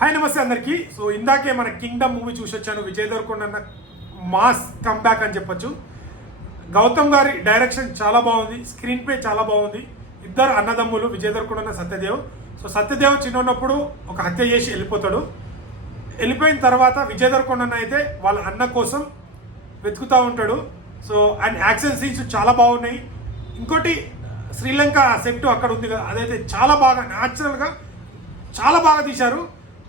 Hi నమస్తే అందరికీ. So ఇందాకే మన కింగ్డమ్ మూవీ చూసి వచ్చాను. విజయ్ దేవరకొండ అన్న మాస్ కంబ్యాక్ అని చెప్పొచ్చు. గౌతమ్ గారి డైరెక్షన్ చాలా బాగుంది, స్క్రీన్ ప్లే చాలా బాగుంది. ఇద్దరు అన్నదమ్ములు విజయ్ దేవరకొండ అన్న సత్యదేవ్. సో సత్యదేవ్ చిన్న ఉన్నప్పుడు ఒక హత్య చేసి వెళ్ళిపోతాడు. వెళ్ళిపోయిన తర్వాత విజయ్ దేవరకొండ అన్న అయితే వాళ్ళ అన్న కోసం వెతుకుతూ ఉంటాడు. సో అండ్ యాక్షన్ సీన్స్ చాలా బాగున్నాయి. ఇంకోటి శ్రీలంక సెట్ అక్కడ ఉంది కదా, అదైతే చాలా బాగా న్యాచురల్గా చాలా బాగా తీశారు.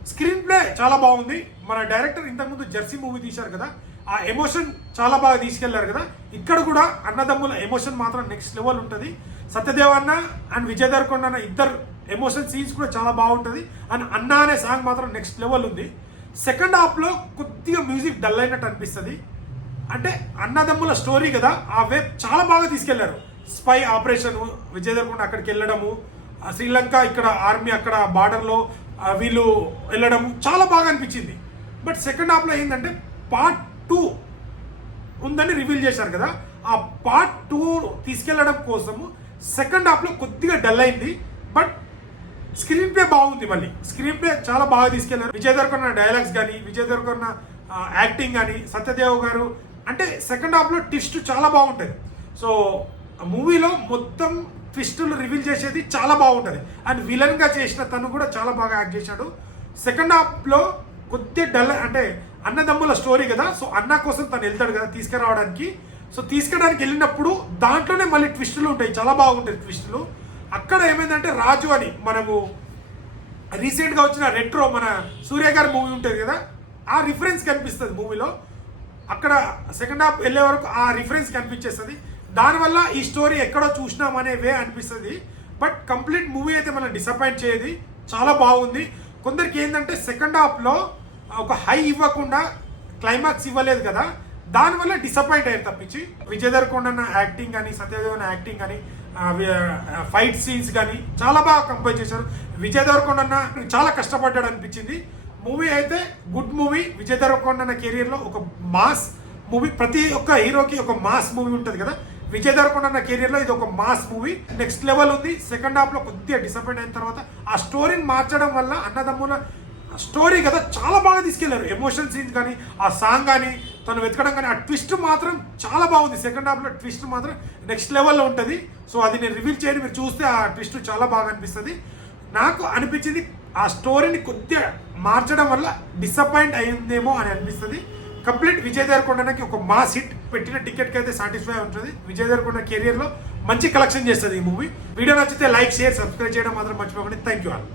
స్క్రీన్ ప్లే చాలా బాగుంది. మన డైరెక్టర్ ఇంతకుముందు జెర్సీ మూవీ తీశారు కదా, ఆ ఎమోషన్ చాలా బాగా తీసుకెళ్లారు కదా. ఇక్కడ కూడా అన్నదమ్ముల ఎమోషన్ మాత్రం నెక్స్ట్ లెవెల్ ఉంటుంది. సత్యదేవ్ అన్న అండ్ విజయ్ దేవరకొండ అన్న ఇద్దరు ఎమోషన్ సీన్స్ కూడా చాలా బాగుంటుంది. అండ్ అన్న అనే సాంగ్ మాత్రం నెక్స్ట్ లెవెల్ ఉంది. సెకండ్ హాఫ్లో కొద్దిగా మ్యూజిక్ డల్ అయినట్టు అనిపిస్తుంది. అంటే అన్నదమ్ముల స్టోరీ కదా, ఆ వేవ్ చాలా బాగా తీసుకెళ్లారు. స్పై ఆపరేషన్, విజయ్ దేవరకొండ అక్కడికి వెళ్ళడము, శ్రీలంక ఇక్కడ ఆర్మీ అక్కడ బార్డర్లో వీళ్ళు వెళ్ళడం చాలా బాగా అనిపించింది. బట్ సెకండ్ హాఫ్లో ఏంటంటే పార్ట్ 2 ఉందని రివీల్ చేశారు కదా, ఆ పార్ట్ 2 తీసుకెళ్లడం కోసము సెకండ్ హాఫ్లో కొద్దిగా డల్ అయింది. బట్ స్క్రీన్ ప్లే బాగుంది. మళ్ళీ స్క్రీన్ ప్లే చాలా బాగా తీసుకెళ్లారు. విజయ్ దేవరకొండ డైలాగ్స్ కానీ, విజయ్ దేవరకొండ యాక్టింగ్ కానీ, సత్యదేవ్ గారు అంటే సెకండ్ హాఫ్లో ట్విస్ట్ చాలా బాగుంటుంది. సో మూవీలో మొత్తం ట్విస్టులు రివీల్ చేసేది చాలా బాగుంటుంది. అండ్ విలన్గా చేసిన తను కూడా చాలా బాగా యాక్ట్ చేశాడు. సెకండ్ హాఫ్లో కొద్దిగా డల్, అంటే అన్నదమ్ముల స్టోరీ కదా, సో అన్న కోసం తను వెళ్తాడు కదా తీసుకురావడానికి. సో తీసుకురావడానికి వెళ్ళినప్పుడు దాంట్లోనే మళ్ళీ ట్విస్టులు ఉంటాయి, చాలా బాగుంటాయి ట్విస్టులు. అక్కడ ఏమైందంటే రాజు అని మనము రీసెంట్గా వచ్చిన రెట్రో మన సూర్య గారి మూవీ ఉంటుంది కదా, ఆ రిఫరెన్స్ కనిపిస్తుంది మూవీలో. అక్కడ సెకండ్ హాఫ్ వెళ్ళే వరకు ఆ రిఫరెన్స్ కనిపించేస్తుంది. దానివల్ల ఈ స్టోరీ ఎక్కడో చూసినామనే వే అనిపిస్తుంది. బట్ కంప్లీట్ మూవీ అయితే మనం డిసప్పాయింట్ చేయదు, చాలా బాగుంది. కొందరికి ఏంటంటే సెకండ్ హాఫ్లో ఒక హై ఇవ్వకుండా క్లైమాక్స్ ఇవ్వలేదు కదా, దానివల్ల డిసప్పాయింట్ అయ్యారు తప్పించి. విజయ్ దేవరకొండ అన్న యాక్టింగ్ కానీ, సత్యదేవ్ అన్న యాక్టింగ్ కానీ, ఫైట్ సీన్స్ కానీ చాలా బాగా కంపోజ్ చేశారు. విజయ్ దేవరకొండ అన్న చాలా కష్టపడ్డాడు అనిపించింది. మూవీ అయితే గుడ్ మూవీ. విజయ్ దేవరకొండ అన్న కెరీర్లో ఒక మాస్ మూవీ. ప్రతి ఒక్క హీరోకి ఒక మాస్ మూవీ ఉంటుంది కదా, విజయ్ దేవరకొండ అన్న కెరీర్లో ఇది ఒక మాస్ మూవీ, నెక్స్ట్ లెవెల్ ఉంది. సెకండ్ హాఫ్లో కొద్దిగా డిసప్పాయింట్ అయిన తర్వాత ఆ స్టోరీని మార్చడం వల్ల అన్నదమ్ముల స్టోరీ కదా చాలా బాగా తీసుకెళ్లారు. ఎమోషన్ సీన్స్ కానీ, ఆ సాంగ్ కానీ, తను వెతకడం కానీ, ఆ ట్విస్ట్ మాత్రం చాలా బాగుంది. సెకండ్ హాఫ్లో ట్విస్ట్ మాత్రం నెక్స్ట్ లెవెల్లో ఉంటుంది. సో అది నేను రివీల్ చేయని, మీరు చూస్తే ఆ ట్విస్ట్ చాలా బాగా అనిపిస్తుంది. నాకు అనిపించింది ఆ స్టోరీని కొద్దిగా మార్చడం వల్ల డిసప్పాయింట్ అయిందేమో అని అనిపిస్తుంది. కంప్లీట్ విజయ్ దేవరకొండకి ఒక మాస్ హిట్. పెట్టిన టికెట్కి అయితే సాటిస్ఫై ఉంటుంది. విజయ్ దేవరకొండ కెరియర్లో మంచి కలెక్షన్ చేస్తుంది ఈ మూవీ. వీడియో నచ్చితే లైక్, షేర్, సబ్స్క్రైబ్ చేయడం మాత్రం మర్చిపోకండి. Thank you all.